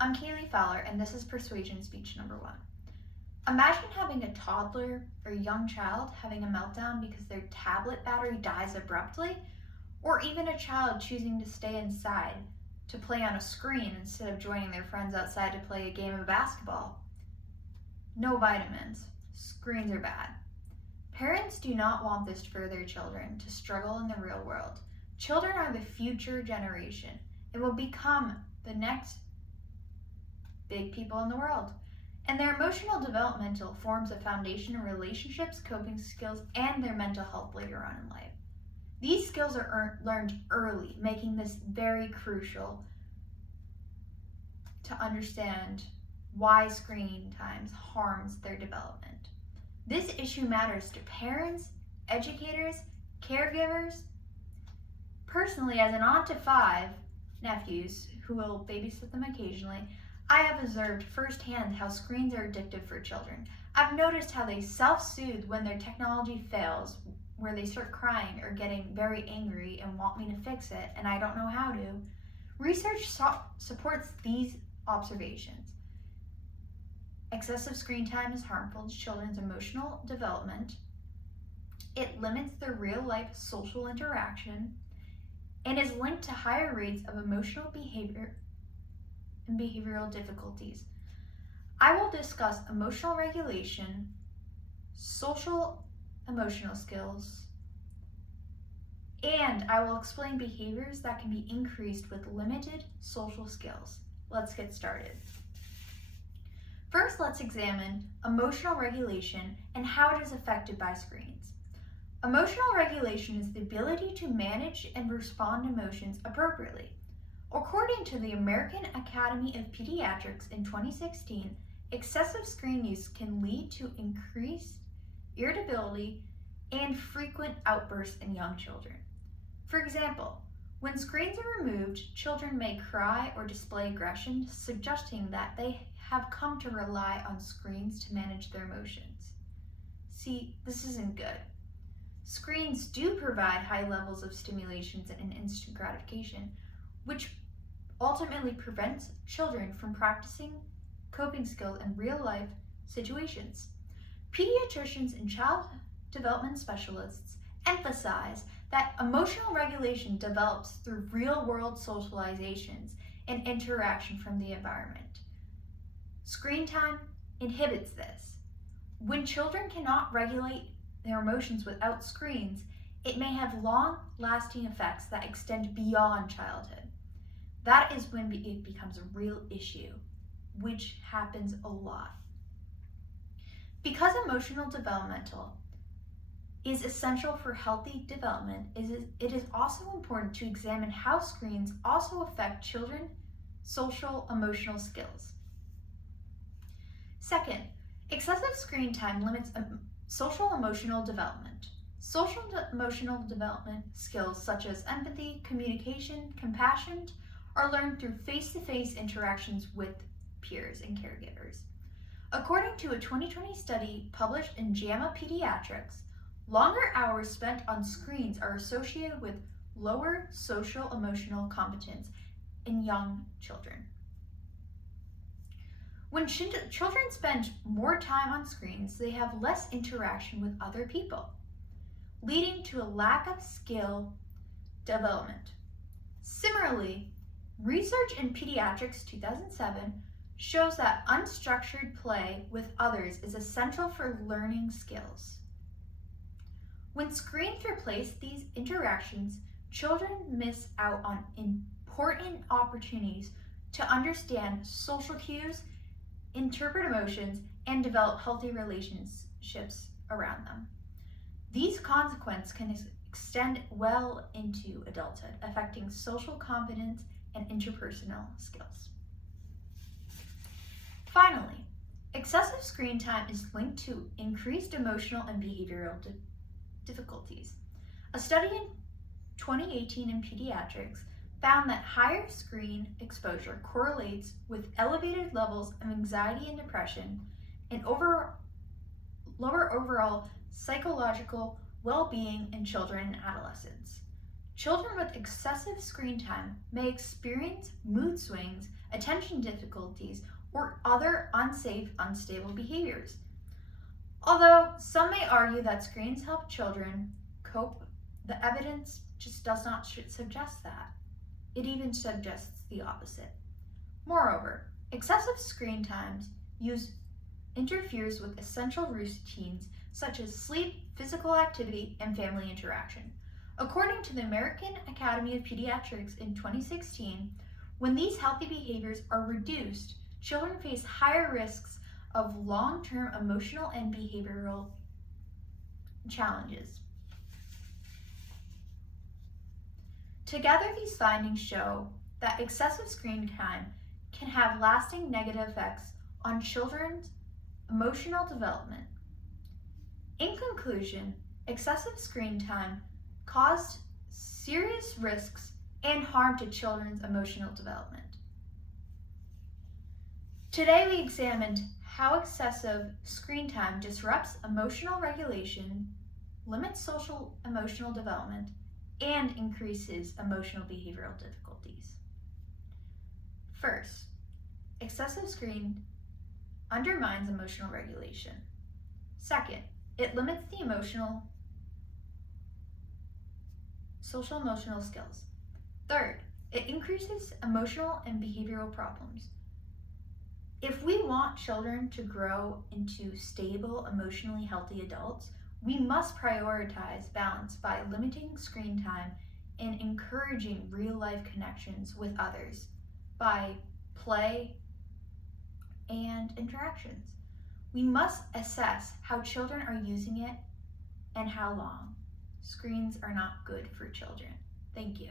I'm Kaylee Fowler, and this is Persuasion Speech number 1. Imagine having a toddler or young child having a meltdown because their tablet battery dies abruptly, or even a child choosing to stay inside to play on a screen instead of joining their friends outside to play a game of basketball. No vitamins. Screens are bad. Parents do not want this for their children to struggle in the real world. Children are the future generation and will become the next big people in the world. And their emotional developmental forms a foundation in relationships, coping skills, and their mental health later on in life. These skills are learned early, making this very crucial to understand why screen time harms their development. This issue matters to parents, educators, caregivers. Personally, as an aunt to 5 nephews who will babysit them occasionally, I have observed firsthand how screens are addictive for children. I've noticed how they self-soothe when their technology fails, where they start crying or getting very angry and want me to fix it, and I don't know how to. Research supports these observations. Excessive screen time is harmful to children's emotional development. It limits their real-life social interaction and is linked to higher rates of emotional behavior and behavioral difficulties. I will discuss emotional regulation, social emotional skills, and I will explain behaviors that can be increased with limited social skills. Let's get started. First, let's examine emotional regulation and how it is affected by screens. Emotional regulation is the ability to manage and respond to emotions appropriately. According to the American Academy of Pediatrics in 2016, excessive screen use can lead to increased irritability and frequent outbursts in young children. For example, when screens are removed, children may cry or display aggression, suggesting that they have come to rely on screens to manage their emotions. See, this isn't good. Screens do provide high levels of stimulations and instant gratification, which ultimately prevents children from practicing coping skills in real-life situations. Pediatricians and child development specialists emphasize that emotional regulation develops through real-world socializations and interaction from the environment. Screen time inhibits this. When children cannot regulate their emotions without screens, it may have long-lasting effects that extend beyond childhood. That is when it becomes a real issue, which happens a lot. Because emotional developmental is essential for healthy development, it is also important to examine how screens also affect children's social emotional skills. Second, excessive screen time limits social emotional development. Social emotional development skills such as empathy, communication, compassion are learned through face-to-face interactions with peers and caregivers. According to a 2020 study published in JAMA Pediatrics, longer hours spent on screens are associated with lower social emotional competence in young children. When children spend more time on screens, they have less interaction with other people, leading to a lack of skill development. Similarly, research in Pediatrics 2007 shows that unstructured play with others is essential for learning skills. When screens replace these interactions, children miss out on important opportunities to understand social cues, interpret emotions, and develop healthy relationships around them. These consequences can extend well into adulthood, affecting social competence and interpersonal skills. Finally, excessive screen time is linked to increased emotional and behavioral difficulties. A study in 2018 in Pediatrics found that higher screen exposure correlates with elevated levels of anxiety and depression and lower overall psychological well-being in children and adolescents. Children with excessive screen time may experience mood swings, attention difficulties, or other unsafe, unstable behaviors. Although some may argue that screens help children cope, the evidence just does not suggest that. It even suggests the opposite. Moreover, excessive screen times interferes with essential routines such as sleep, physical activity, and family interaction. According to the American Academy of Pediatrics in 2016, when these healthy behaviors are reduced, children face higher risks of long-term emotional and behavioral challenges. Together, these findings show that excessive screen time can have lasting negative effects on children's emotional development. In conclusion, excessive screen time caused serious risks and harm to children's emotional development. Today we examined how excessive screen time disrupts emotional regulation, limits social emotional development, and increases emotional behavioral difficulties. First, excessive screen undermines emotional regulation. Second, it limits the social emotional skills. Third, it increases emotional and behavioral problems. If we want children to grow into stable, emotionally healthy adults, we must prioritize balance by limiting screen time and encouraging real-life connections with others by play and interactions. We must assess how children are using it and how long. Screens are not good for children. Thank you.